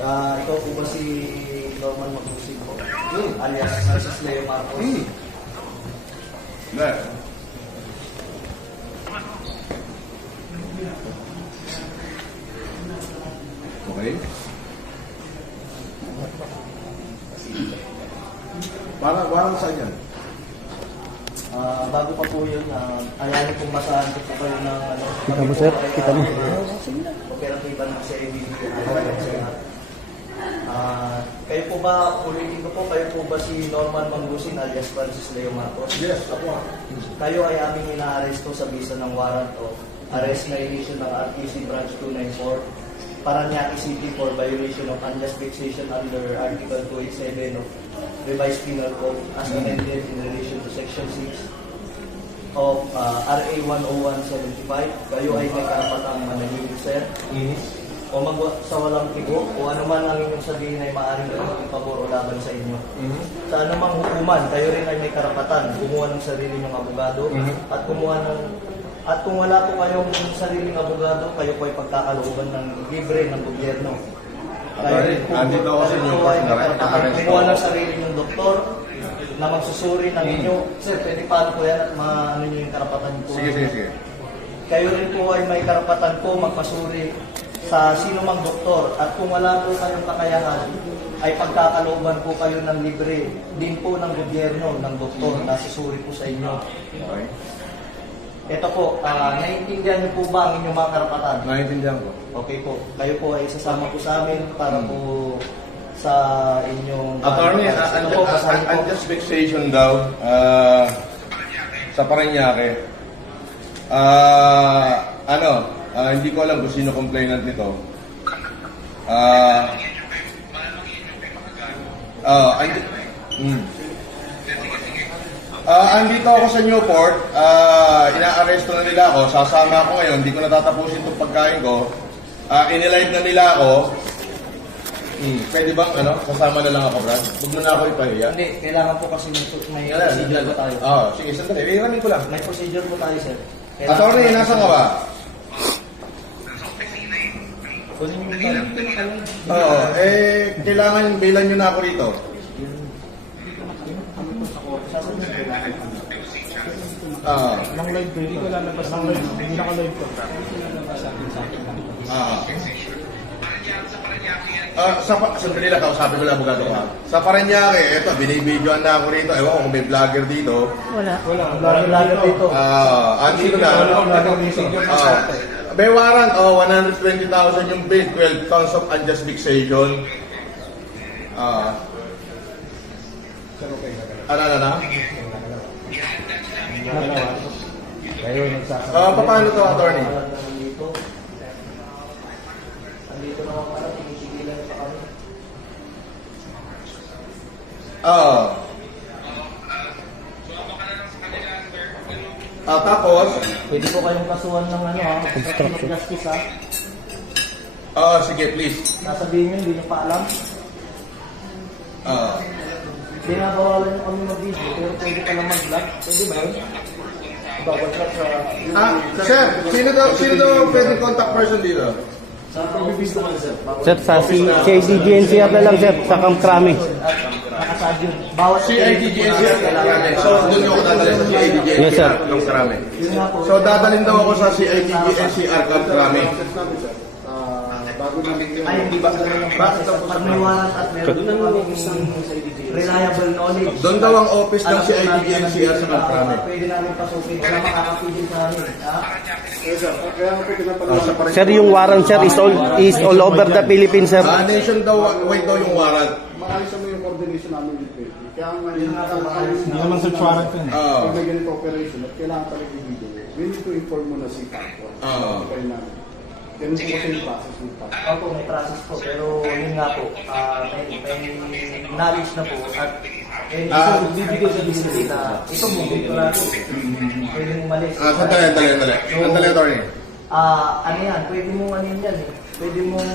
Ikaw po ba si Norman Magusig po? Alias Francis Leo Marcos? Hindi. Okay. Parang saan yan? Bago pa po yun, ayanin pong masahan ko po kayo ng ano. Kita mo, sir? Kita mo. Operativa ng CIBD po. Kayo po ba, ulitin ko po, kayo po ba si Norman Mangusig alias Francis Leo Marcos? Yes, ako. Kayo ay aming ina-arresto sa bisa ng warrant of arrest na issue ng RTC Branch 294 Paranaque City for violation of unjust vexation under Article 287 of Revised Penal Code as amended in relation to Section 6 of RA 10175. Kayo ay may karapatang manahimik, sir. O sa walang tigo o anuman ang inyong sabihin ay maaaring gawin pabor o laban sa inyo. Sa anumang hukuman, kayo rin ay may karapatan kumuha ng sarili ng abogado at kumuha ng kung wala po kayong sariling abogado, kayo po ay pagkakalooban ng libre ng gobyerno. Andito ako sa inyo. Kumuha ng sarili ng doktor na magsusuri ng inyo. Sir, pwede paano po yan at maano nyo yung karapatan po? Sige. Kayo rin po ay may karapatan po magpasuri sa sino mang doktor at kung wala po kayong kakayahan ay pagkakalooban po kayo ng libre din po ng gobyerno ng doktor na susuri po sa inyo. Okay. Ito po, naiintindihan niyo po ba ang inyong mga karapatan? Naiintindihan ko. Okay po, kayo po ay sasama po sa amin para po sa inyong... Attorney, ito po, basahin po. unjust vexation daw sa Paranaque. Hindi ko alam kung sino complainant nito. Andito ako sa Newport, ina-arresto na nila ako, sasama ako ngayon, hindi ko natatapusin itong pagkain ko. Inilive na nila ako. Pwede bang sasama na lang ako, Brad? Huwag mo na ako ipahiya. Hindi, kailangan po kasi may procedure po tayo. Sige, sandali. Iramin ko lang. May procedure po tayo, sir. Attorney, nasa ka ba? Kailangan bilan nyo na ako rito. Nang live ko, hindi ko lalabas ng live. Hindi naka-live ko. Sandali lang, kausapin ko lang abogado ko. Sa Paranaque, eto, binibidyoan na ako rito. Ewan ko kung may vlogger dito. Wala. Lalo dito. Andito na. May warrant, 120,000 yung bill, 12 counts of unjust vexation. Ano? Kayo nagsasama. Paano to, attorney? Andito naman pala, tinitigilan pa kami. Tapos, Pwede po kayong kasuhan ng justice sige, please. Nasabihin nyo, hindi nyo pa alam. Binabawalan nyo kami mag-video, pero pwede pa lang mag-vlog. Pwede ba yun? Bawal ka sa... Sir, sino daw pwede contact person dito? Sa office naman, sir. Sir, sa CIDG-NCR na lang, sir. Sa Camp Crame. Nakasad yun. Bawat CIDG-NCR? So, doon yung ako dadalhin sa CIDG-NCR. Yes, sir. Camp Crame. Yun nga po. So, dadalhin daw ako sa CIDG-NCR Camp Crame. Ay, hindi ba sa ng process at pagniwanan at meron na kami reliable knowledge. Doon daw ang office ng CIDG-NCR sa Camp Crame. Pwede namin pasukin. Wala makakapigil sa amin. Sir, yung warrant, sir, is all over the Philippines, sir. Nation daw, wait daw yung warrant. Maayos mo yung coordination namin with PEP. Kaya Hindi naman sa warrant yun. pag may ganito operation at kailangan talaga i-video, we need to inform mo na si Paco. Kaya namin. Ganun po kasi yung process ng Paco. Opo, may process po. Pero yun nga po, may knowledge na po. At ito, bibigay sa district na ito mo, dito na po. Pwede mong malis. Sandali, attorney. Ano yan, pwede mong ano yan eh. Pwede mong...